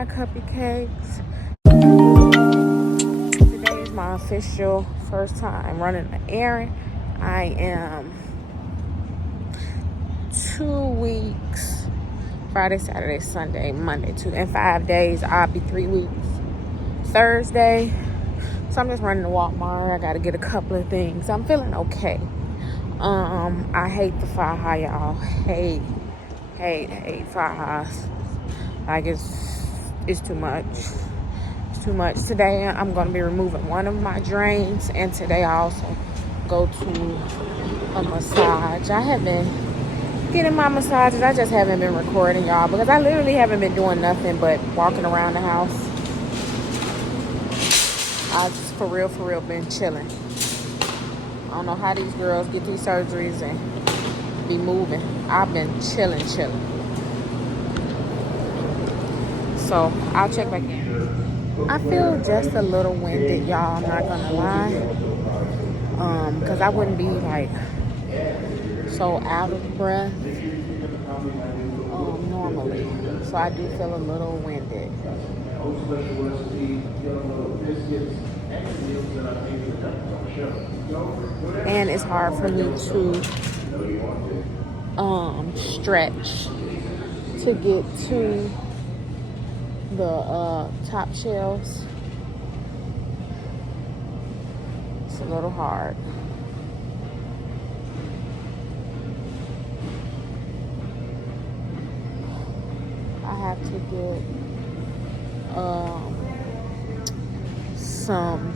my cupcakes. Today is my official first time running an errand. I am 2 weeks, Friday, Saturday, Sunday, Monday, in 5 days. I'll be 3 weeks Thursday. So I'm just running to Walmart. I gotta get a couple of things. I'm feeling okay. I hate the faja, y'all. Hate fajas. Like it's too much. It's too much. Today I'm gonna be removing one of my drains, and today I also go to a massage. I have been getting my massages. I just haven't been recording, y'all, because I literally haven't been doing nothing but walking around the house. I just for real been chilling. I don't know how these girls get these surgeries and be moving. I've been chilling. So I'll check back in. I feel just a little winded, y'all. I'm not gonna lie. Because I wouldn't be like so out of breath normally. So I do feel a little winded. And it's hard for me to stretch to get to the top shelves. It's a little hard. I have to get some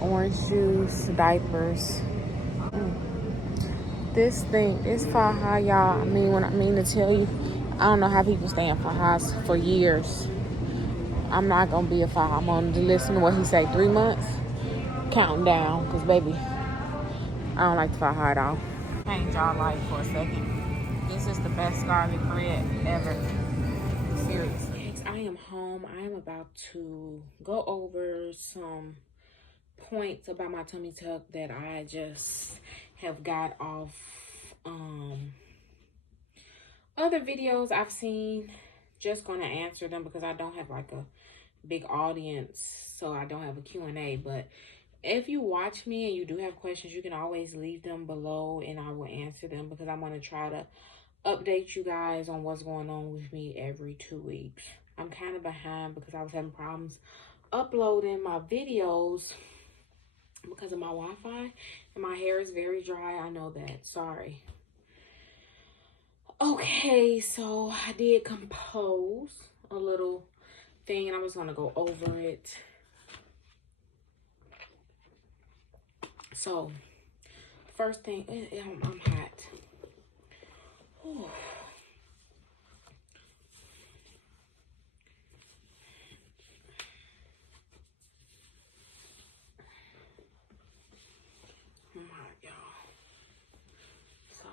orange juice, diapers. This faja, y'all. I mean to tell you, I don't know how people stay in fajas for years. I'm not gonna be a faja. I'm gonna listen to what he say. 3 months, counting down, cause baby, I don't like the faja at all. Change y'all life for a second. This is the best garlic bread ever. Seriously. I am home. I am about to go over some points about my tummy tuck that I just have got off other videos I've seen. Just gonna answer them because I don't have like a big audience, so I don't have a Q&A. But if you watch me and you do have questions, you can always leave them below and I will answer them, because I'm gonna try to update you guys on what's going on with me every 2 weeks. I'm kind of behind because I was having problems uploading my videos because of my Wi-Fi, and my hair is very dry. I know that. Sorry. Okay, so I did compose a little thing and I was gonna go over it. So first thing, I'm hot. Whew. I'm hot, y'all. So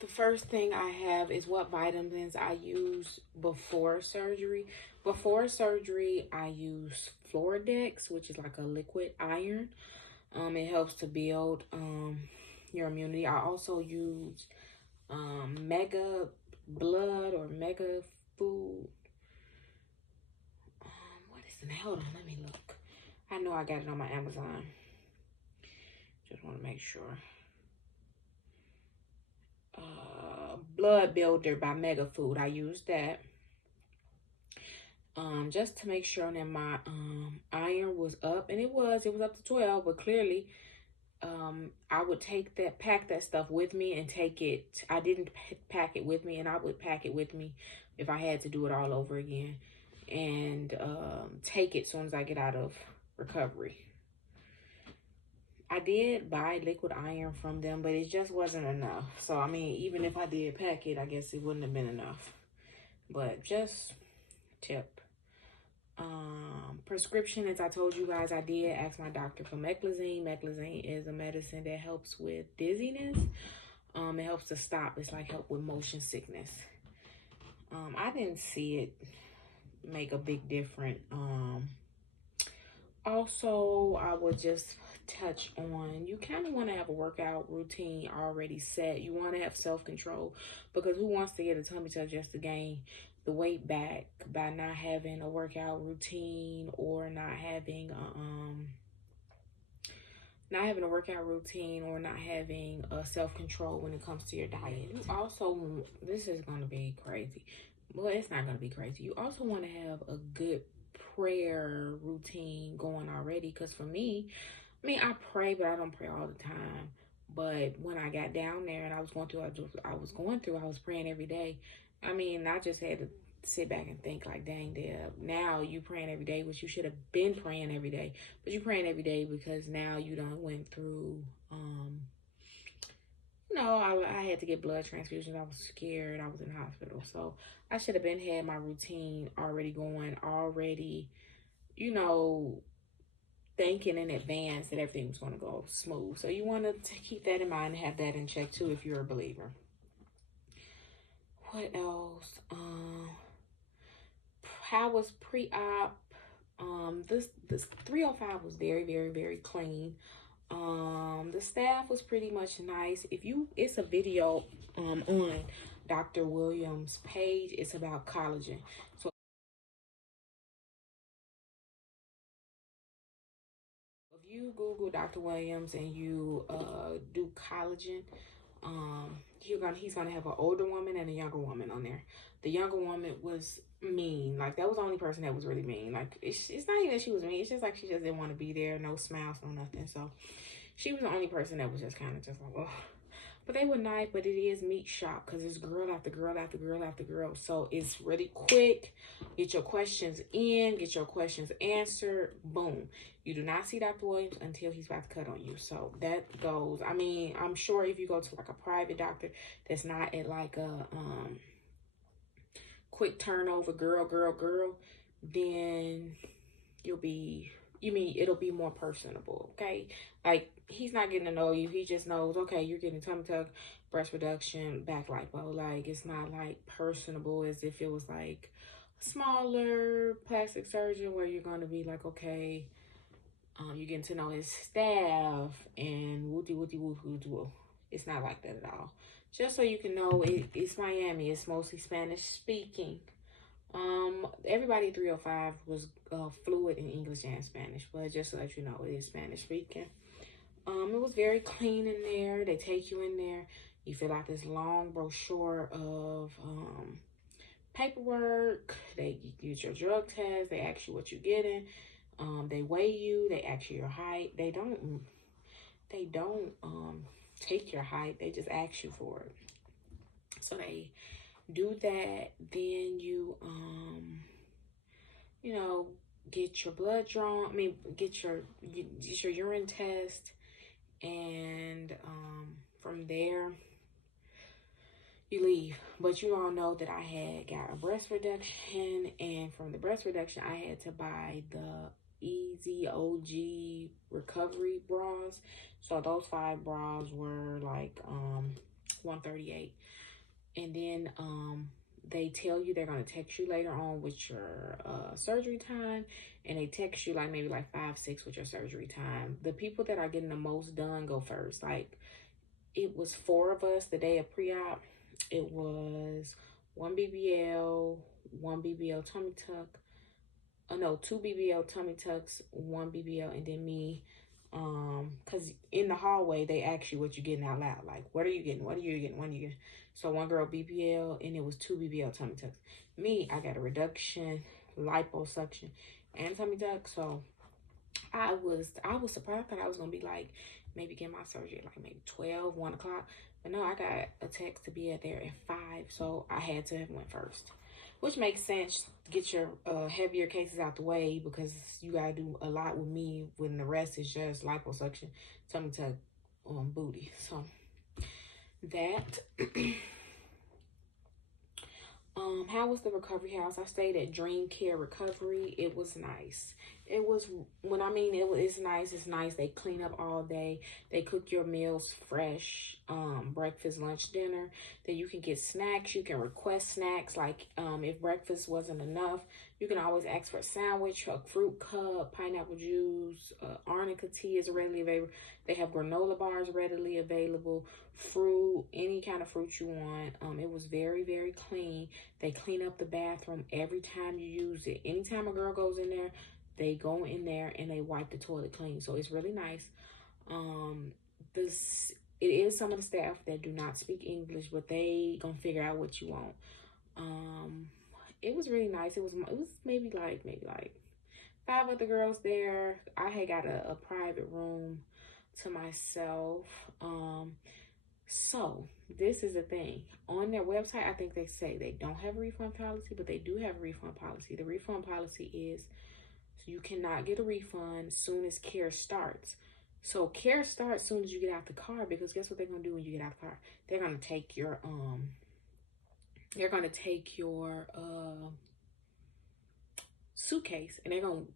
the first thing I have is what vitamins I use before surgery. Before surgery, I use Floradex, which is like a liquid iron. It helps to build your immunity. I also use Mega Blood or Mega Food. What is the name? Hold on, let me look. I know I got it on my Amazon. Just want to make sure. Blood Builder by Mega Food. I use that. Just to make sure that my iron was up, and it was up to 12, but clearly I would pack that stuff with me and take it. I didn't pack it with me, and I would pack it with me if I had to do it all over again, and take it as soon as I get out of recovery. I did buy liquid iron from them, but it just wasn't enough. So, I mean, even if I did pack it, I guess it wouldn't have been enough. But just tip. Prescription, as I told you guys, I did ask my doctor for meclizine. Meclizine is a medicine that helps with dizziness. It helps to stop. It's like help with motion sickness. I didn't see it make a big difference. Also, I would just touch on, you kind of want to have a workout routine already set. You want to have self-control, because who wants to get a tummy tuck just to gain the weight back by not having a workout routine, or not having a workout routine, or not having a self-control when it comes to your diet. You also, this is going to be crazy. Well, it's not going to be crazy. You also want to have a good prayer routine going already, because for me, I mean, I pray, but I don't pray all the time. But when I got down there and I was going through, I was praying every day. I mean, I just had to sit back and think like, dang, Deb, now you praying every day, which you should have been praying every day, but you praying every day because now you done went through, I had to get blood transfusions. I was scared. I was in hospital. So I should have been had my routine already going, already, thinking in advance that everything was going to go smooth. So you want to keep that in mind and have that in check too if you're a believer. What else? How was pre-op? This 305 was very, very, very clean. The staff was pretty much nice. It's a video on Dr. Williams' page. It's about collagen. So if you Google Dr. Williams and you do collagen, he's gonna have an older woman and a younger woman on there. The younger woman was mean. Like, that was the only person that was really mean. Like, it's not even that she was mean. It's just like she just didn't want to be there. No smiles, no nothing. So she was the only person that was just kind of just like, oh. But they were nice, but it is meat shop, because it's girl after girl after girl after girl. So it's really quick. Get your questions in, get your questions answered. Boom. You do not see Dr. Williams until he's about to cut on you. So that goes. I mean, I'm sure if you go to like a private doctor that's not at like a quick turnover girl, then it'll be more personable, okay? Like, he's not getting to know you. He just knows, okay, you're getting tummy tuck, breast reduction, back lipo. Like, it's not like personable as if it was like a smaller plastic surgeon where you're going to be like, okay, you're getting to know his staff and woo. It's not like that at all. Just so you can know, it's Miami. It's mostly Spanish speaking. Everybody 305 was fluent in English and Spanish, but just so that you know, it is Spanish speaking. It was very clean in there. They take you in there. You fill out this long brochure of paperwork. They use your drug test. They ask you what you're getting. They weigh you. They ask you your height. They don't take your height. They just ask you for it. So they do that. Then you get your blood drawn. I mean, get your urine test, and from there you leave. But you all know that I had got a breast reduction, and from the breast reduction I had to buy the Easy OG recovery bras. So those 5 bras were like $138. And then they tell you they're going to text you later on with your surgery time, and they text you like maybe like 5-6 with your surgery time. The people that are getting the most done go first. Like, it was 4 of us the day of pre-op. It was 1 BBL, 1 BBL tummy tuck. 2 BBL tummy tucks, 1 BBL, and then me. Because in the hallway, they ask you what you're getting out loud. Like, what are you getting? What are you getting? What are you getting? So 1 girl BBL, and it was 2 BBL tummy tucks. Me, I got a reduction, liposuction, and tummy tuck. So I was surprised. I thought I was going to be like, maybe get my surgery at like maybe 12, 1 o'clock. But no, I got a text to be at there at 5. So I had to have went first. Which makes sense. Get your heavier cases out the way, because you gotta do a lot with me when the rest is just liposuction, tummy tuck, booty. So that. How was the recovery house? I stayed at Dream Care Recovery. It was nice. It was, when I mean it's nice, it's nice. They clean up all day. They cook your meals fresh, breakfast, lunch, dinner. Then you can get snacks. You can request snacks. Like if breakfast wasn't enough, you can always ask for a sandwich, a fruit cup, pineapple juice, arnica tea is readily available. They have granola bars readily available, fruit, any kind of fruit you want. It was very, very clean. They clean up the bathroom every time you use it. Anytime a girl goes in there, they go in there and they wipe the toilet clean. So it's really nice. This it is some of the staff that do not speak English, but they gonna figure out what you want. It was really nice. It was maybe like 5 other girls there. I had got a private room to myself. So this is the thing. On their website, I think they say they don't have a refund policy, but they do have a refund policy. The refund policy is, so you cannot get a refund as soon as care starts. So care starts as soon as you get out the car, because guess what they're gonna do when you get out the car? They're gonna take your suitcase, and they're gonna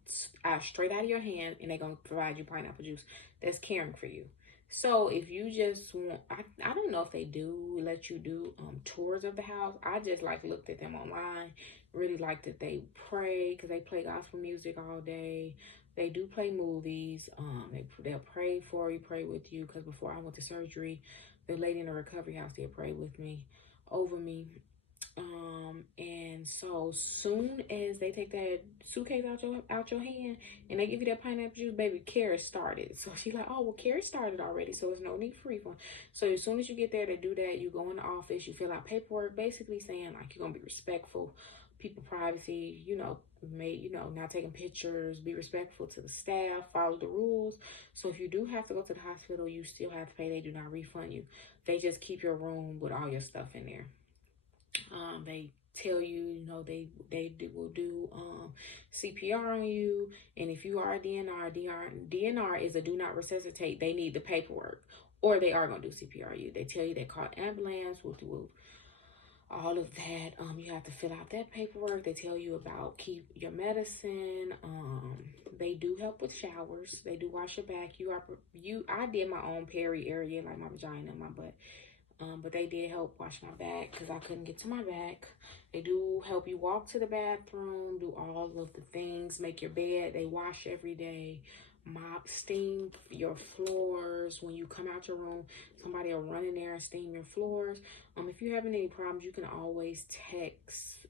straight out of your hand, and they're gonna provide you pineapple juice. That's caring for you. So if you just want, I don't know if they do let you do tours of the house. I just like looked at them online. Really like that they pray, because they play gospel music all day. They do play movies. They'll pray for you, pray with you. Because before I went to surgery, the lady in the recovery house did pray with me, over me. And so soon as they take that suitcase out your hand and they give you that pineapple juice, baby, Carrie started. So she's like, oh, well, Carrie started already, so there's no need for refund. So as soon as you get there to do that, you go in the office, you fill out paperwork, basically saying like you're gonna be respectful, people privacy, not taking pictures, be respectful to the staff, follow the rules. So if you do have to go to the hospital, you still have to pay. They do not refund you. They just keep your room with all your stuff in there. They tell you, they will do CPR on you, and if you are a DNR is a do not resuscitate. They need the paperwork, or they are gonna do CPR on you. They tell you they call ambulance, will do all of that. You have to fill out that paperwork. They tell you about keep your medicine. They do help with showers. They do wash your back. I did my own peri area, like my vagina and my butt. But they did help wash my back because I couldn't get to my back. They do help you walk to the bathroom, do all of the things, make your bed. They wash every day, mop, steam your floors. When you come out your room, somebody will run in there and steam your floors. If you're having any problems, you can always text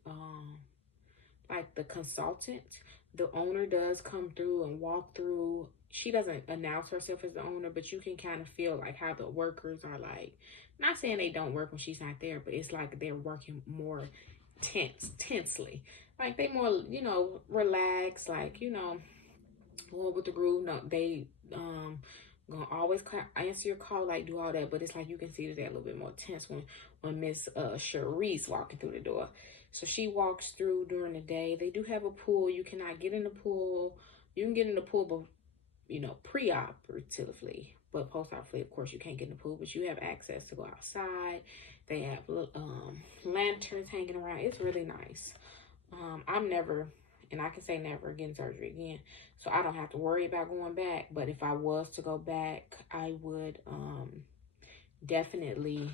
like the consultant. The owner does come through and walk through. She doesn't announce herself as the owner, but you can kind of feel like how the workers are like, not saying they don't work when she's not there, but it's like they're working more tensely. Like they more, relax, like, going with the groove. No, they gonna always answer your call, like do all that, but it's like you can see that they're a little bit more tense when Miss Cherise walking through the door. So she walks through during the day. They do have a pool. You cannot get in the pool. You can get in the pool, but pre-operatively, but post-operatively, of course, you can't get in the pool, but you have access to go outside. They have lanterns hanging around. It's really nice. I'm never, and I can say never, getting surgery again, so I don't have to worry about going back. But if I was to go back, I would definitely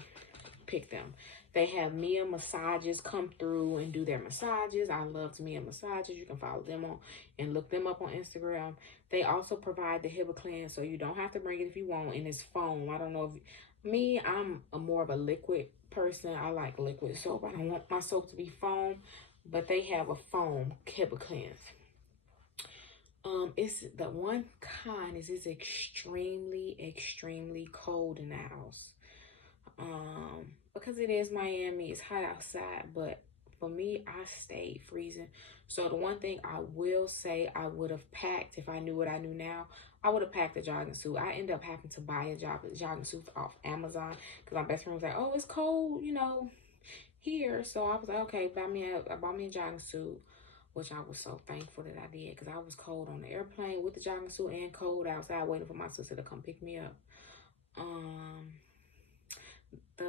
pick them. They have Mia massages come through and do their massages. I love Mia massages. You can follow them on and look them up on Instagram. They also provide the Hibiclin, so you don't have to bring it if you want, and it's foam. I don't know if I'm more of a liquid person. I like liquid soap. I don't want my soap to be foam, but they have a foam Hibiclin. It's the one kind is it's extremely cold in the house. Because it is Miami, it's hot outside, but for me, I stayed freezing. So the one thing I will say I would have packed, if I knew what I knew now, I would have packed a jogging suit. I ended up having to buy a jogging suit off Amazon because my best friend was like, oh, it's cold, here. So I was like, okay, I bought me a jogging suit, which I was so thankful that I did, because I was cold on the airplane with the jogging suit and cold outside waiting for my sister to come pick me up.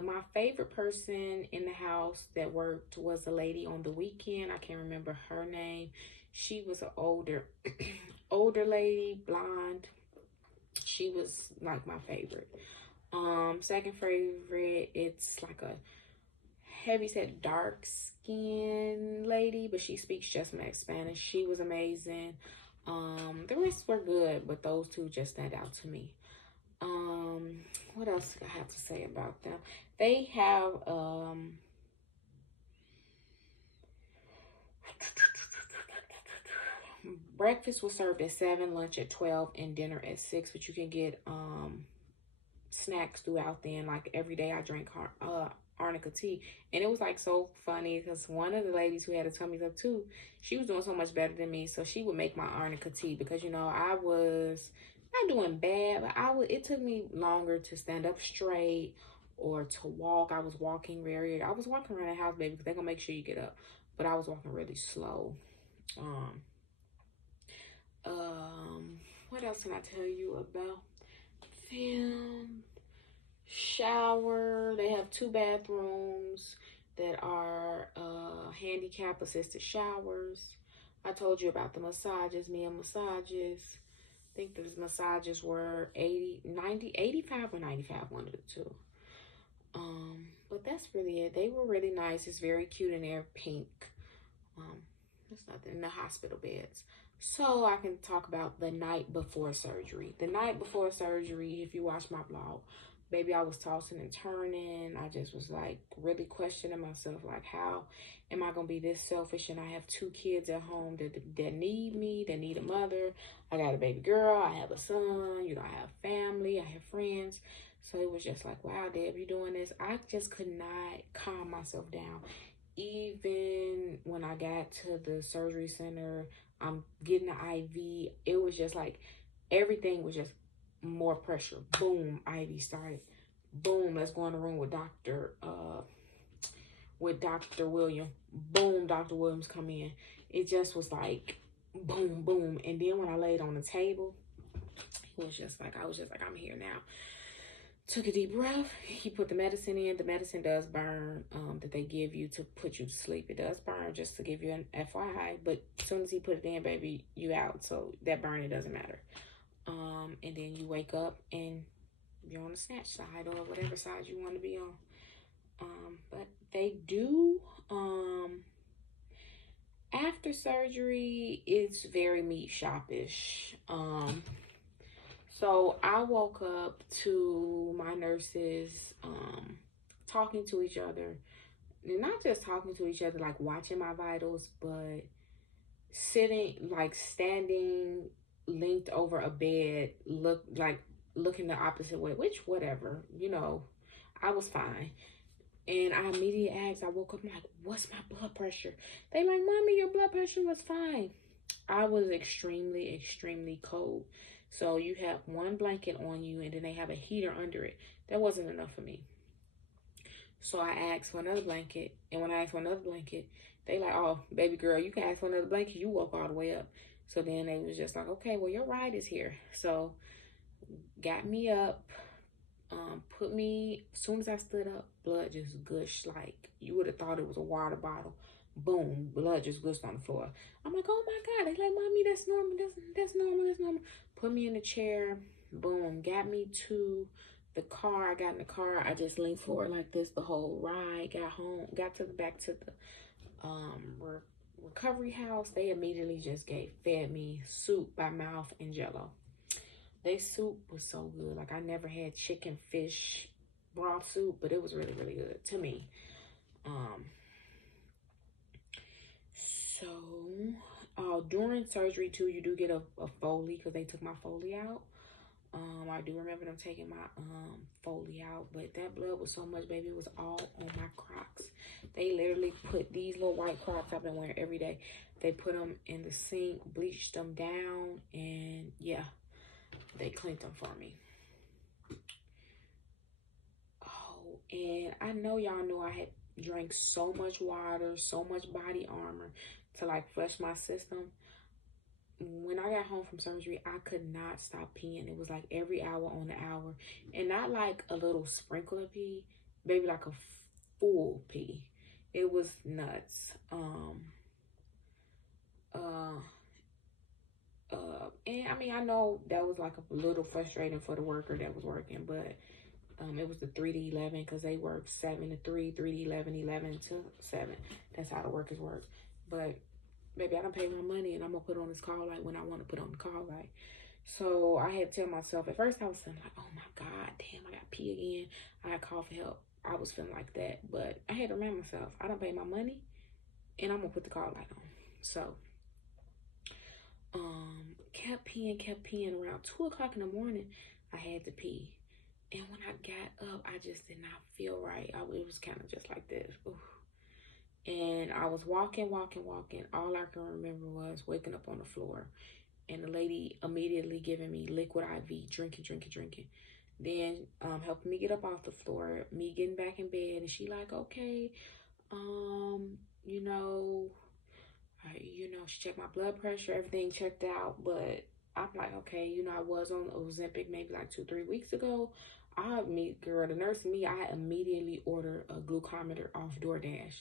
My favorite person in the house that worked was a lady on the weekend. I can't remember her name. She was an older older lady, blonde. She was like my favorite. Second favorite, it's like a heavy set dark skin lady, but she speaks just Spanish. She was amazing. The rest were good, but those two just stand out to me. What else do I have to say about them? They have breakfast was served at 7, lunch at 12, and dinner at 6, but you can get snacks throughout then. Like every day I drank arnica tea, and it was like so funny because one of the ladies who had a tummy up too, she was doing so much better than me, so she would make my arnica tea because, you know, I was not doing bad, but it took me longer to stand up straight or to walk. I was walking I was walking around the house, baby, because they're gonna make sure you get up, but I was walking really slow. What else can I tell you about them? Shower. They have 2 bathrooms that are handicap assisted showers. I told you about the massages, Mia massages. I think the massages were 80, 90, 85 or 95, one of the two. But that's really it. They were really nice. It's very cute and they're pink. There's nothing in the hospital beds. So I can talk about the night before surgery. The night before surgery, if you watch my blog, baby, I was tossing and turning. I just was like really questioning myself, like, how am I gonna be this selfish? And I have 2 kids at home that need me, that need a mother. I got a baby girl, I have a son, you know, I have family, I have friends. So it was just like, wow, Deb, you doing this? I just could not calm myself down. Even when I got to the surgery center, I'm getting the IV. It was just like everything was just more pressure. Boom, IV started. Boom, let's go in the room with Dr. William. Boom, Dr. Williams come in. It just was like boom, boom. And then when I laid on the table, it was just like, I was just like, I'm here now. Took a deep breath. He put the medicine in. The medicine does burn, that they give you to put you to sleep. It does burn, just to give you an FYI. But as soon as he put it in, baby, you out. So that burn, it doesn't matter. And then you wake up and you're on the snatch side or whatever side you want to be on. But they do, after surgery, it's very meat shoppish. So I woke up to my nurses talking to each other. And not just talking to each other, like watching my vitals, but standing linked over a bed, looking the opposite way, which whatever, you know, I was fine. And I immediately asked, I woke up, I'm like, what's my blood pressure? They like, Mommy, your blood pressure was fine. I was extremely, extremely cold. So you have one blanket on you and then they have a heater under it. That wasn't enough for me. So I asked for another blanket. And when I asked for another blanket, they like, oh, baby girl, you can ask for another blanket. You walk all the way up. So then they was just like, okay, well, your ride is here. So got me up, put me, as soon as I stood up, blood just gushed like you would have thought it was a water bottle. Boom, blood just gushed on the floor. I'm like, oh my God. They like, Mommy, that's normal. That's normal. That's normal. Put me in the chair. Boom, got me to the car. I got in the car. I just leaned forward like this the whole ride. Got home, got to the back to the recovery house. They immediately just fed me soup by mouth and Jello. They soup was so good. Like, I never had chicken, fish, broth soup, but it was really, really good to me. So during surgery too, you do get a Foley because they took my Foley out. I do remember them taking my Foley out, but that blood was so much, baby. It was all on my Crocs. They literally put these little white Crocs I've been wearing every day. They put them in the sink, bleached them down, and yeah, they cleaned them for me. Oh, and I know y'all know I had drank so much water, so much body armor to like flush my system. When I got home from surgery, I could not stop peeing. It was like every hour on the hour. And not like a little sprinkle of pee, baby, like a full pee. It was nuts. And I mean, I know that was like a little frustrating for the worker that was working, but it was the 3 to 11 because they work 7 to 3, 3 to 11, 11 to 7. That's how the workers work. But baby, I don't pay my money and I'm gonna put on this call light when I want to put on the call light. So I had to tell myself, at first I was feeling like, oh my God, damn, I got pee again. I got call for help. I was feeling like that. But I had to remind myself, I don't pay my money and I'm gonna put the call light on. So kept peeing around 2 o'clock in the morning. I had to pee. And when I got up, I just did not feel right. It was kind of just like this. Oof. And I was walking. All I can remember was waking up on the floor and the lady immediately giving me liquid IV, drinking. Then helping me get up off the floor, me getting back in bed, and she like, okay, you know, she checked my blood pressure, everything checked out, but I'm like, okay, I was on Ozempic maybe like 2-3 weeks ago. The nurse and me, I immediately ordered a glucometer off DoorDash.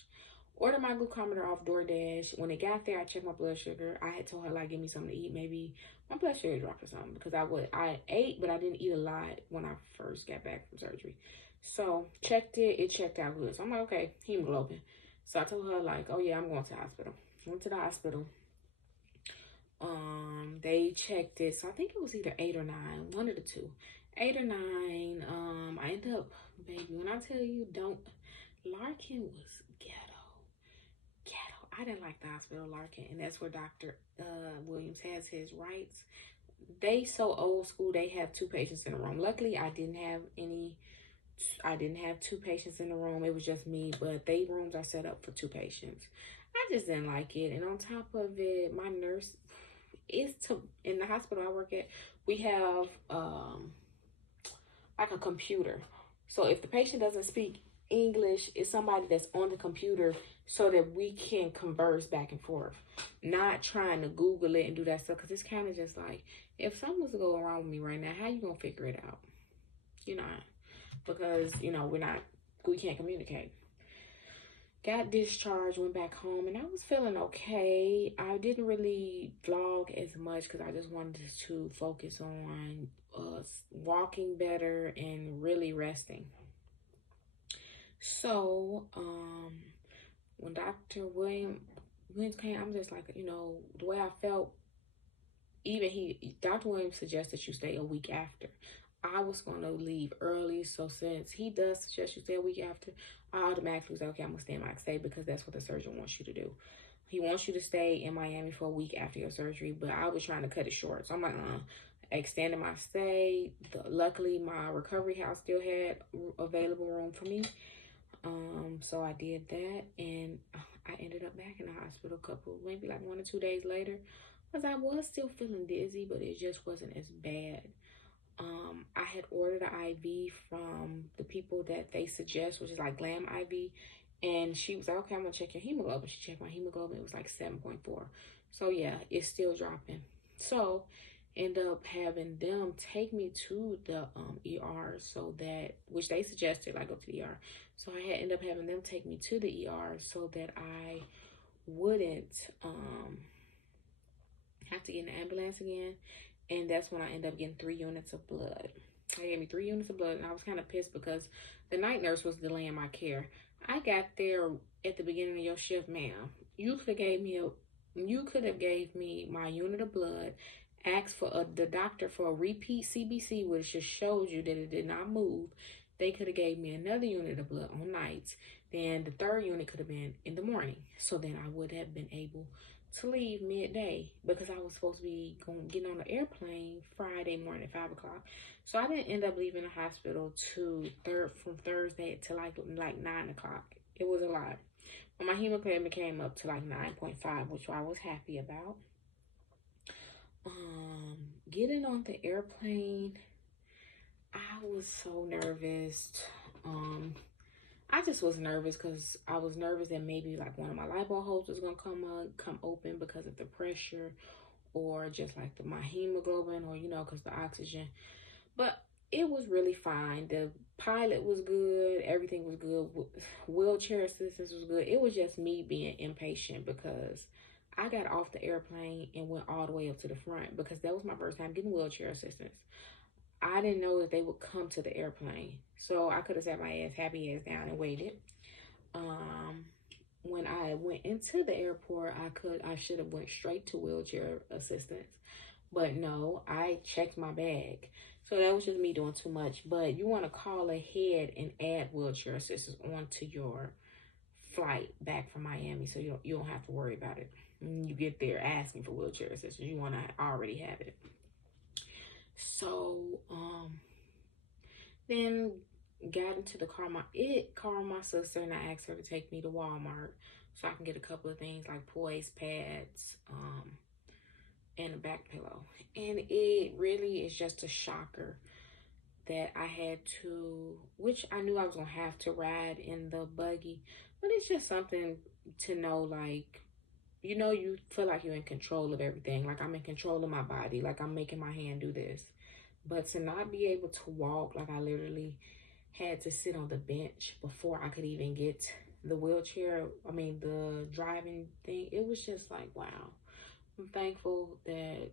Ordered my glucometer off DoorDash. When it got there, I checked my blood sugar. I had told her, like, give me something to eat. Maybe my blood sugar dropped or something because I ate, but I didn't eat a lot when I first got back from surgery. So checked it. It checked out good. So I'm like, okay, hemoglobin. So I told her, like, oh yeah, I'm going to the hospital. Went to the hospital. They checked it. So I think it was either 8 or 9, one of the two. 8 or 9. I ended up, baby, when I tell you, Larkin was ghetto. I didn't like the hospital Larkin, and that's where Dr. Williams has his rights. They so old school, they have 2 patients in a room. Luckily, I didn't have 2 patients in the room. It was just me, but they rooms are set up for 2 patients. I just didn't like it. And on top of it, my nurse in the hospital I work at, we have like a computer. So if the patient doesn't speak English, it's somebody that's on the computer so that we can converse back and forth. Not trying to Google it and do that stuff, because it's kind of just like, if something was to go wrong with me right now, how you gonna figure it out? Because we can't communicate. Got discharged, went back home, and I was feeling okay. I didn't really vlog as much because I just wanted to focus on walking better and really resting. So when Dr. Williams came, I'm just like, the way I felt, Dr. Williams suggested you stay a week after. I was going to leave early, so since he does suggest you stay a week after, I automatically was like, okay, I'm going to stay in my stay because that's what the surgeon wants you to do. He wants you to stay in Miami for a week after your surgery, but I was trying to cut it short. So I'm like, extended my stay. Luckily, my recovery house still had available room for me. So I did that, and I ended up back in the hospital maybe like 1 or 2 days later, because I was still feeling dizzy, but it just wasn't as bad. I had ordered an IV from the people that they suggest, which is like Glam IV. And she was like, okay, I'm going to check your hemoglobin. She checked my hemoglobin. It was like 7.4. So, yeah, it's still dropping. So, end up having them take me to the ER which they suggested, like, go to the ER. So, I had ended up having them take me to the ER so that I wouldn't have to get in an ambulance again. And that's when I ended up getting 3 units of blood. They gave me 3 units of blood, and I was kind of pissed because the night nurse was delaying my care. I got there at the beginning of your shift, ma'am. You could have gave me my unit of blood, asked for the doctor for a repeat CBC, which just shows you that it did not move. They could have gave me another unit of blood on nights. Then the 3rd unit could have been in the morning. So then I would have been able to leave midday because I was supposed to be getting on the airplane Friday morning at 5 o'clock. So I didn't end up leaving the hospital from Thursday to like 9 o'clock. It was a lot. But my hemoglobin came up to like 9.5, which I was happy about. Getting on the airplane, I was so nervous. I just was nervous because I was nervous that maybe like one of my LIPO holes was gonna come open because of the pressure, or just like my hemoglobin, or because the oxygen. But it was really fine. The pilot was good. Everything was good. Wheelchair assistance was good. It was just me being impatient because I got off the airplane and went all the way up to the front because that was my first time getting wheelchair assistance. I didn't know that they would come to the airplane. So I could have sat my happy ass down and waited. Um, when I went into the airport, I should have went straight to wheelchair assistance. But no, I checked my bag. So that was just me doing too much. But you want to call ahead and add wheelchair assistance onto your flight back from Miami, so you don't have to worry about it. When you get there asking for wheelchair assistance, you want to already have it. So then got into the car. Called my sister and I asked her to take me to Walmart so I can get a couple of things like poise pads and a back pillow. And it really is just a shocker that I had to, which I knew I was gonna have to ride in the buggy, but it's just something to know, like, you know, you feel like you're in control of everything. Like I'm in control of my body. Like I'm making my hand do this. But to not be able to walk, like I literally had to sit on the bench before I could even get the wheelchair, the driving thing. It was just like, wow. I'm thankful that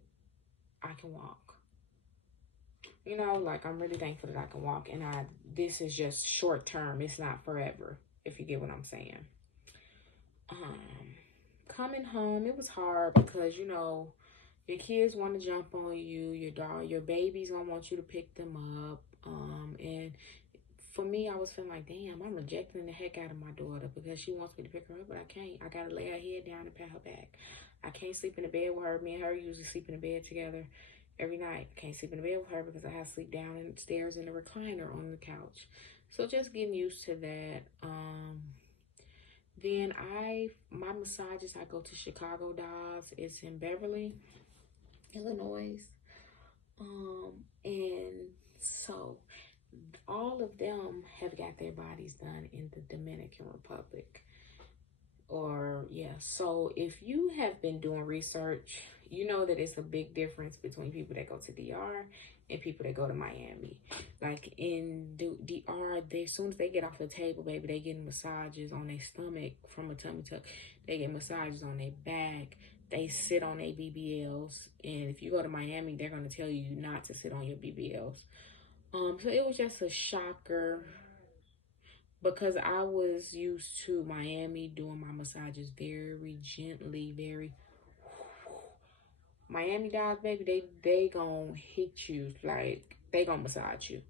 I can walk. You know, like I'm really thankful that I can walk, and this is just short term. It's not forever, if you get what I'm saying. Coming home, it was hard because, you know, your kids want to jump on you, your baby's gonna want you to pick them up. And for me, I was feeling like, damn, I'm rejecting the heck out of my daughter because she wants me to pick her up, but I can't. I gotta lay her head down and pat her back. I can't sleep in the bed with her. Me and her usually sleep in the bed together every night. I can't sleep in the bed with her because I have to sleep downstairs in the recliner on the couch. So just getting used to that. Then my massages, I go to Chicago Dolls. It's in Beverly, Illinois. And so all of them have got their bodies done in the Dominican Republic. So if you have been doing research, you know that it's a big difference between people that go to DR and people that go to Miami. Like in DR, as soon as they get off the table, baby, they get massages on their stomach from a tummy tuck. They get massages on their back. They sit on their BBLs. And if you go to Miami, they're going to tell you not to sit on your BBLs. So it was just a shocker because I was used to Miami doing my massages very gently, very Miami Dolls, baby, they gonna hit you, like they gonna massage you.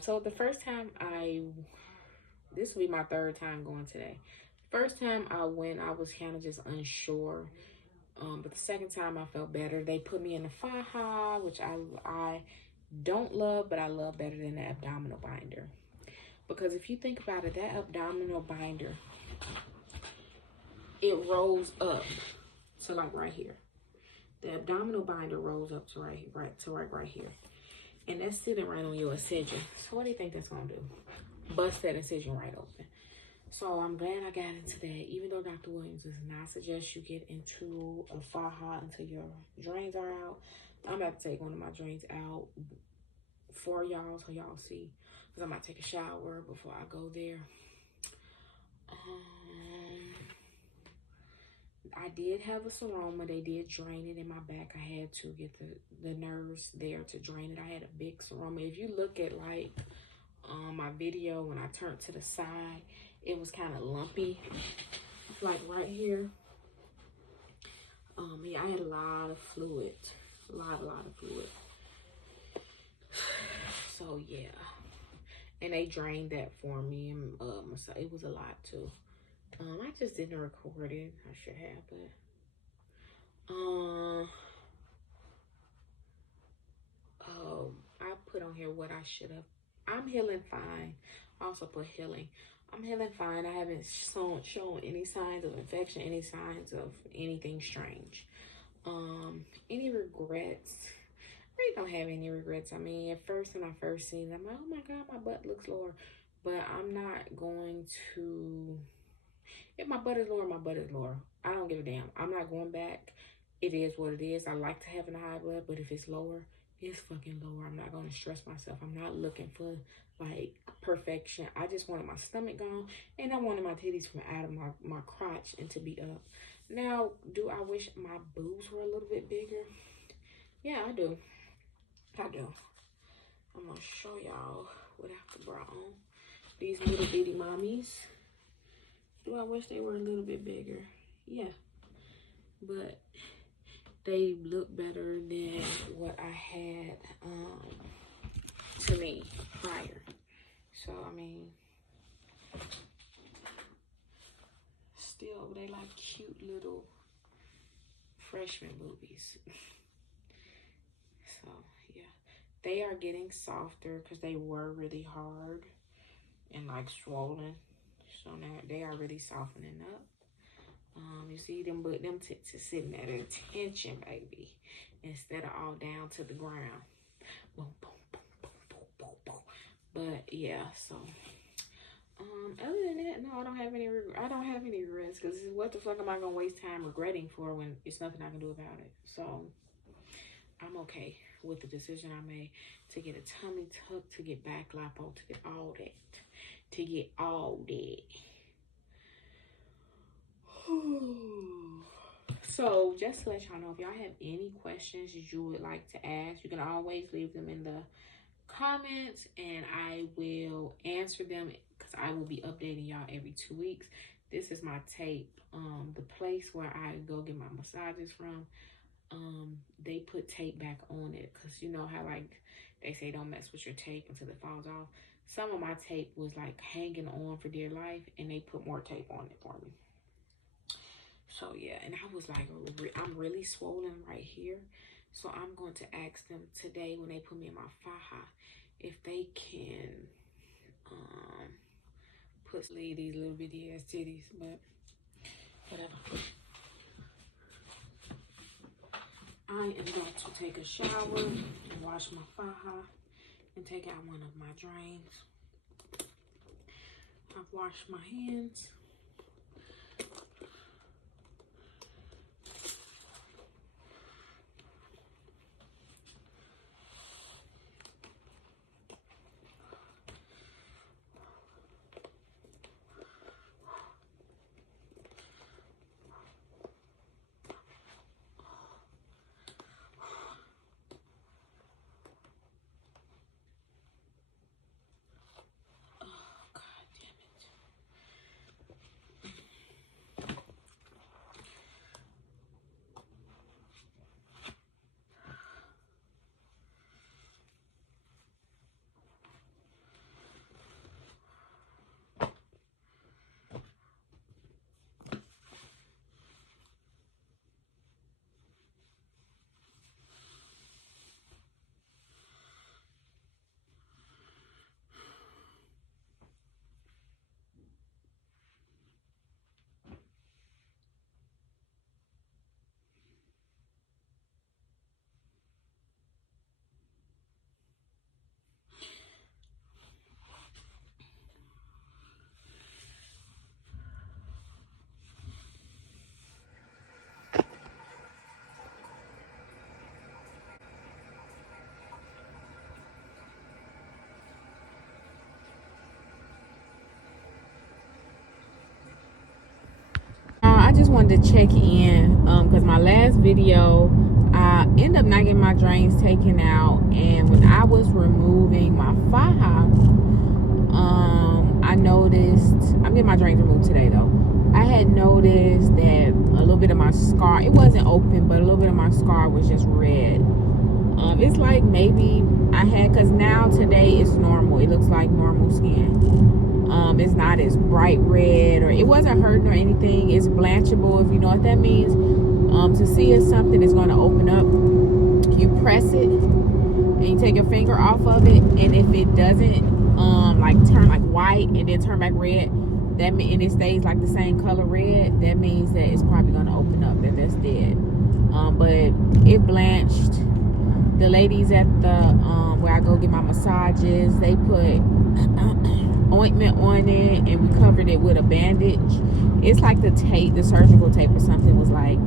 So the first time this will be my third time going today. First time I went, I was kind of just unsure. But the second time I felt better. They put me in the faja, which I don't love, but I love better than the abdominal binder. Because if you think about it, that abdominal binder, it rolls up to like right here. The abdominal binder rolls up to right here. And that's sitting right on your incision. So what do you think that's gonna do? Bust that incision right open. So I'm glad I got into that. Even though Dr. Williams does not suggest you get into a faja until your drains are out, I'm about to take one of my drains out for y'all so y'all see. Because I'm about to take a shower before I go there. I did have a seroma. They did drain it in my back. I had to get the nerves there to drain it. I had a big seroma. If you look at like my video when I turned to the side, it was kind of lumpy, like right here. Yeah, I had a lot of fluid, a lot of fluid. So yeah, and they drained that for me, and so it was a lot too. I just didn't record it. I should have, but I put on here what I should have. I'm healing fine. I also put healing. I'm healing fine. I haven't shown any signs of infection, any signs of anything strange. Any regrets? I really don't have any regrets. I mean, at first when I first seen them, I'm like, oh my God, my butt looks lower. But I'm not going to, if my butt is lower, my butt is lower. I don't give a damn. I'm not going back. It is what it is. I like to have a high butt, but if it's lower, is fucking lower. I'm not gonna stress myself. I'm not looking for like perfection. I just wanted my stomach gone, and I wanted my titties from out of my crotch and to be up. Now, do I wish my boobs were a little bit bigger? Yeah, I do. I do. I'm gonna show y'all without the bra on. These little bitty mommies. Do I wish they were a little bit bigger? Yeah. But they look better than what I had to me prior. So I mean, still they like cute little freshman boobies. So yeah, they are getting softer because they were really hard and like swollen. So now they are really softening up. You see them, but them tits is sitting at attention, baby, instead of all down to the ground. Boom, boom, boom, boom, boom, boom, boom. But yeah, so other than that, no, I don't have any regrets, because what the fuck am I gonna waste time regretting for when it's nothing I can do about it? So I'm okay with the decision I made to get a tummy tuck, to get back lipo, to get all that, So just to let y'all know, if y'all have any questions you would like to ask, you can always leave them in the comments and I will answer them, because I will be updating y'all every 2 weeks. This is my tape. The place where I go get my massages from, they put tape back on it, because you know how like they say don't mess with your tape until it falls off. Some of my tape was like hanging on for dear life, and they put more tape on it for me. So yeah, and I was like, I'm really swollen right here. So I'm going to ask them today when they put me in my faja if they can leave these little bitty ass titties, but whatever. I am going to take a shower and wash my faja and take out one of my drains. I've washed my hands. I just wanted to check in because my last video I ended up not getting my drains taken out, and when I was removing my faja, I noticed I'm getting my drains removed today though. I had noticed that a little bit of my scar, it wasn't open, but a little bit of my scar was just red. It's like maybe I had, because now today it's normal, it looks like normal skin. It's not as bright red, or it wasn't hurting or anything. It's blanchable, if you know what that means. To see if something is going to open up, you press it and you take your finger off of it, and if it doesn't like turn like white and then turn back red, that and it stays like the same color red, that means that it's probably going to open up, that's dead. But it blanched. The ladies at the where I go get my massages, they put ointment on it, and we covered it with a bandage. It's like the tape, the surgical tape or something was like,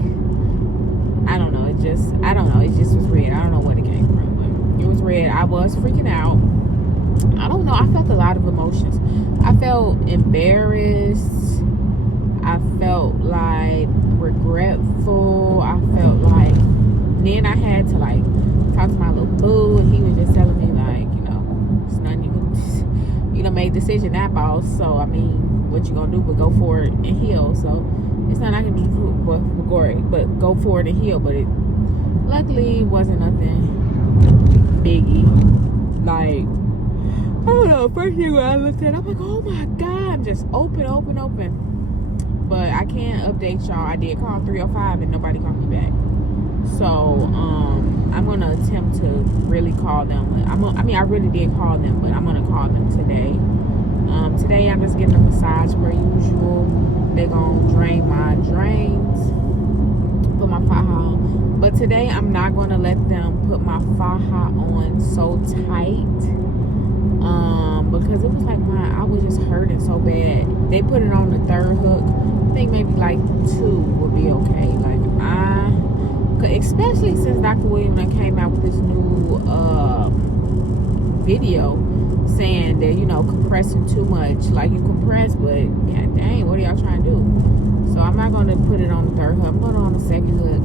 I don't know, it just was red. I don't know what it came from, It was red. I was freaking out. I don't know. I felt a lot of emotions. I felt embarrassed. I felt like regretful. I felt like, then I had to like talk to my little boo, and he was just telling me like, it's nothing you can, make a decision that boss. So I mean, what you gonna do but go for it and heal. So it's not I can do but go for it and heal. But it luckily wasn't nothing biggie. Like, I don't know, first thing when I looked at it, I'm like, oh my God, just open. But I can't update y'all. I did call 305 and nobody called me back. So, I'm going to attempt to really call them. I really did call them, but I'm going to call them today. Today, I'm just getting a massage per usual. They're going to drain my drains, put my faja on. But today, I'm not going to let them put my faja on so tight. Because it was like I was just hurting so bad. They put it on the third hook. I think maybe like 2 would be okay. Like especially since Dr. William came out with this new video saying that compressing too much. Like you compress, but god dang, what are y'all trying to do? So I'm not gonna put it on the third hook. I'm going on the second hook.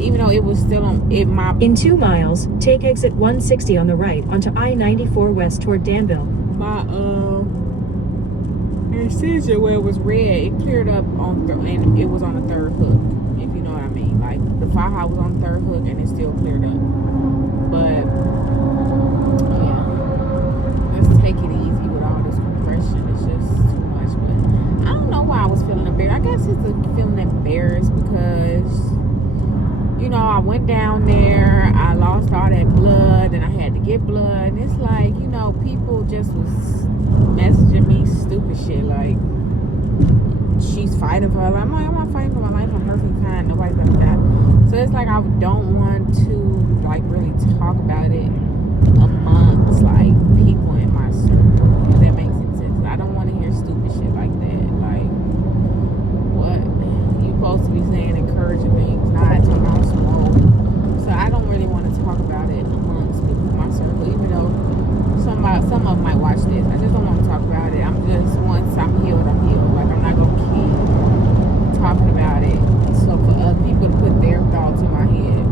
Even though it was still on it. In 2 miles, take exit 160 on the right onto I-94 west toward Danville. My incision where it was red, it cleared up and it was on the third hook. If you know what I mean. Like the faja was on the third hook and it still cleared up. But yeah, let's take it easy with all this compression. It's just too much. But I don't know why I was feeling embarrassed. I guess it's feeling embarrassed because I went down there, I lost all that blood, and I had to get blood, and it's like, people just was messaging me stupid shit, like, she's fighting for her life. I'm like, I'm not fighting for my life, I'm perfectly fine, nobody's gonna die. So it's like, I don't want to, like, really talk about it amongst, like, people in my circle, if that makes any sense. I don't want to hear stupid shit like that, like, what? You supposed to be saying encouraging things, not talking about smoke. So I don't really want to talk about it amongst people in my circle, even though some of them might watch this. I just don't want to talk about it. I'm just, once I'm healed, I'm healed. Like, I'm not going to keep talking about it. So for other people to put their thoughts in my head,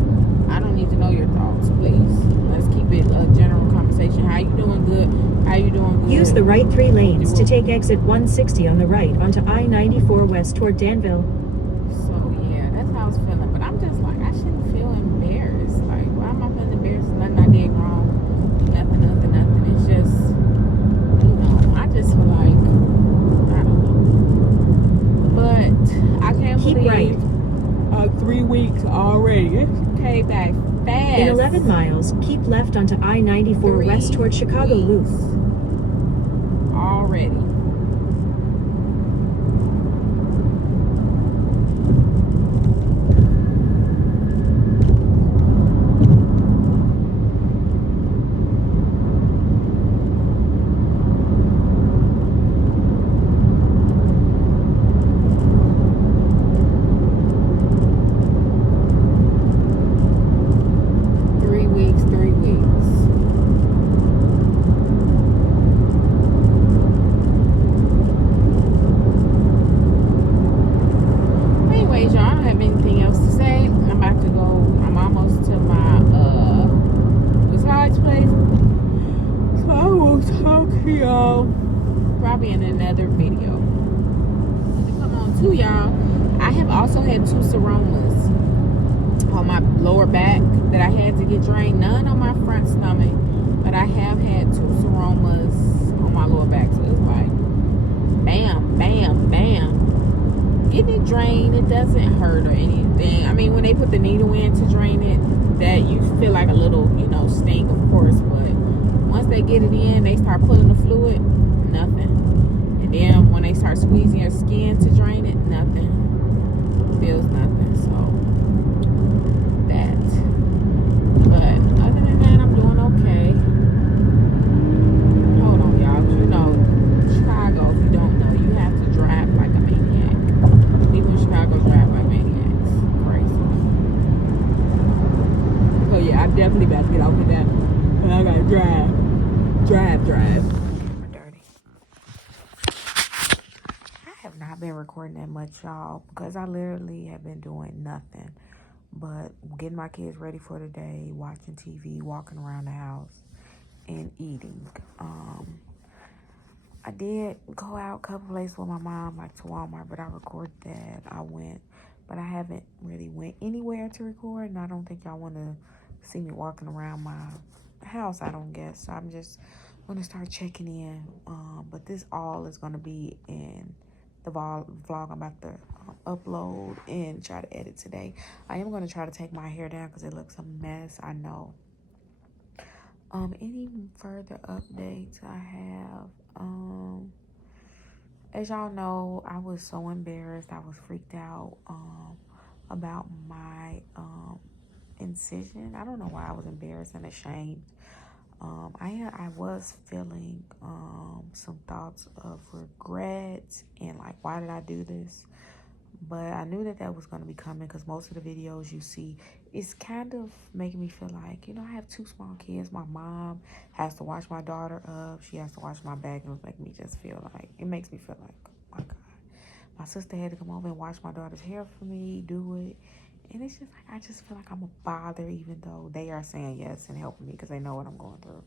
I don't need to know your thoughts, please. Let's keep it a general conversation. How you doing? Good. How you doing? Good. Use the right 3 lanes to take exit 160 on the right onto I-94 west toward Danville. So yeah, that's how I was feeling. But I'm just like, I shouldn't feel embarrassed. Like, why am I feeling embarrassed? Nothing I did wrong. Nothing. It's just, I just feel like, I don't know. But I can't believe 3 weeks already. It came back fast. In 11 miles, keep left onto I-94 west toward Chicago Loop. Already. Probably in another video. Come on too, y'all. I have also had 2 seromas on my lower back that I had to get drained. None on my front stomach, but I have had 2 seromas on my lower back. So it's like bam, bam, bam. Getting it drained, it doesn't hurt or anything. I mean, when they put the needle in to drain it, that you feel like a little, sting, of course, but once they get it in, they start pulling the fluid, nothing. And then when they start squeezing your skin to drain it, nothing. Feels nothing. So that. But other than that, I'm doing okay. Hold on, y'all. Chicago, if you don't know, you have to drive like a maniac. People in Chicago drive like maniacs. Crazy. So yeah, I'm definitely about to get off of that. not been recording that much, y'all, because I literally have been doing nothing but getting my kids ready for the day, watching TV, walking around the house, and eating. I did go out a couple places with my mom, like to Walmart, but I recorded that. I went, but I haven't really went anywhere to record, and I don't think y'all want to see me walking around my house, I don't guess. So I'm just going to start checking in. But this all is going to be in the vlog I'm about to upload and try to edit today. I am going to try to take my hair down because it looks a mess, I know. Any further updates I have? As y'all know, I was so embarrassed. I was freaked out about my incision. I don't know why I was embarrassed and ashamed. I was feeling some thoughts of regret and like, why did I do this? But I knew that that was going to be coming because most of the videos you see, it's kind of making me feel like, you know, I have 2 small kids. My mom has to watch my daughter up. She has to watch my back, and it was making me just feel like, it makes me feel like, oh my God. My sister had to come over and wash my daughter's hair for me, do it. And it's just like, I just feel like I'm a bother, even though they are saying yes and helping me because they know what I'm going through.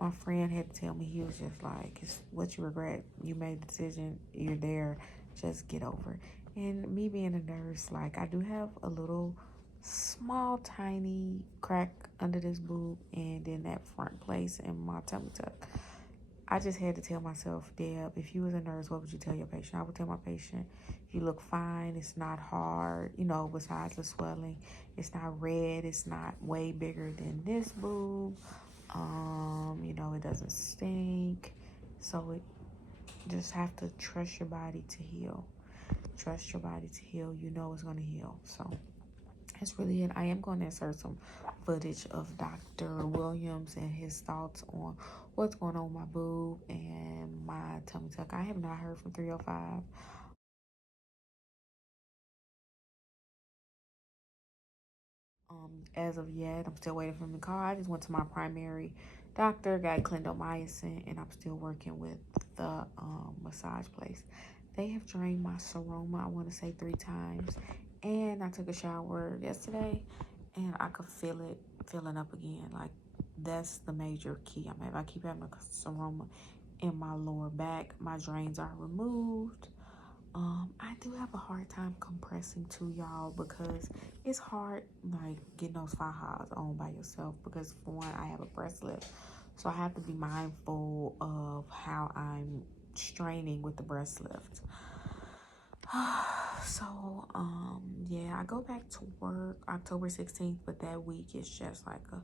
My friend had to tell me, he was just like, it's what you regret. You made the decision. You're there. Just get over it. And me being a nurse, like, I do have a little small, tiny crack under this boob and then that front place in my tummy tuck. I just had to tell myself, Deb, if you was a nurse, what would you tell your patient? I would tell my patient, you look fine. It's not hard, you know, besides the swelling. It's not red. It's not way bigger than this boob. You know, it doesn't stink. So it just have to trust your body to heal. Trust your body to heal. You know it's going to heal. So that's really it. I am going to insert some footage of Dr. Williams and his thoughts on what's going on with my boob and my tummy tuck. I have not heard from 305. As of yet, I'm still waiting for him to call. I just went to my primary doctor, got clindamycin, and I'm still working with the massage place. They have drained my seroma, I want to say 3 times, and I took a shower yesterday, and I could feel it filling up again. Like, that's the major key. I mean, if I keep having a seroma in my lower back, my drains are removed. I do have a hard time compressing too, y'all, because it's hard, like, getting those fajas on by yourself, because for one, I have a breast lift, so I have to be mindful of how I'm straining with the breast lift. So, yeah, I go back to work October 16th, but that week is just like a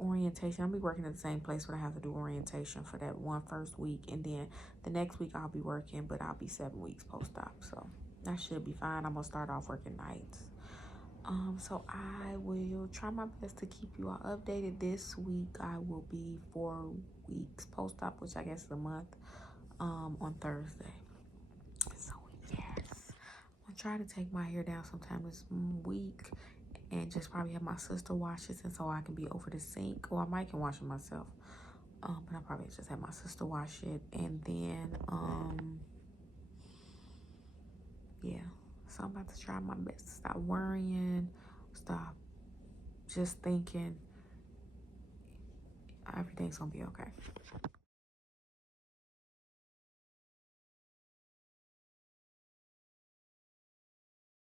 orientation. I'll be working at the same place, but I have to do orientation for that first week, and then the next week I'll be working, but I'll be 7 weeks post-op, so that should be fine. I'm gonna start off working nights. So I will try my best to keep you all updated. This week I will be 4 weeks post-op, which I guess is a month, on Thursday. So yes, I'm gonna try to take my hair down sometime this week and just probably have my sister wash it, and so I can be over the sink, or I might can wash it myself. But I'll probably just have my sister wash it, and then yeah. So I'm about to try my best to stop worrying, stop just thinking everything's gonna be okay.